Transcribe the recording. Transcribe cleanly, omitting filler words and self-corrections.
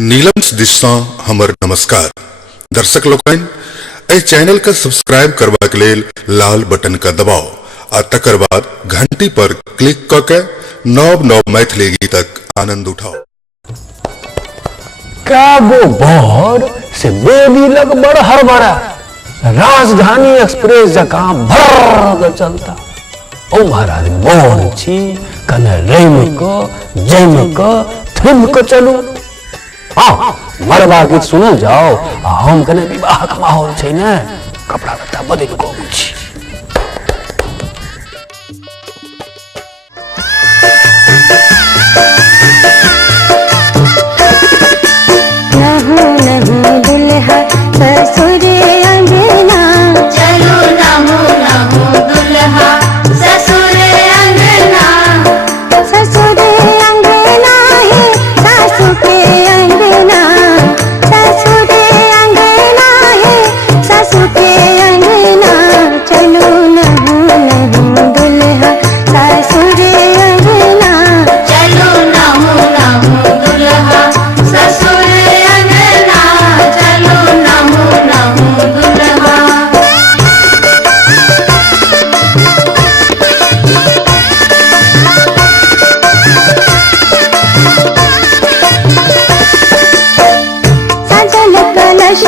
नीलम दिशा हमर नमस्कार दर्शक लोकन ए चैनल का सब्सक्राइब करवा के लेल लाल बटन का दबाओ आ तकर बाद घंटी पर क्लिक करके नव नव मैथिली गीतक आनंद उठाओ। कागो भर से बेबी लग बड़ हड़बड़ा राजधानी एक्सप्रेस जका भर चलता। ओ महाराज बोल छी कने रैम को जैम को थम को चलू। हाँ मरवा गीत सुनल जाओ आ हम कने विवाह का माहौल छै ने कपड़ा लत्ता बदल को छी। कलश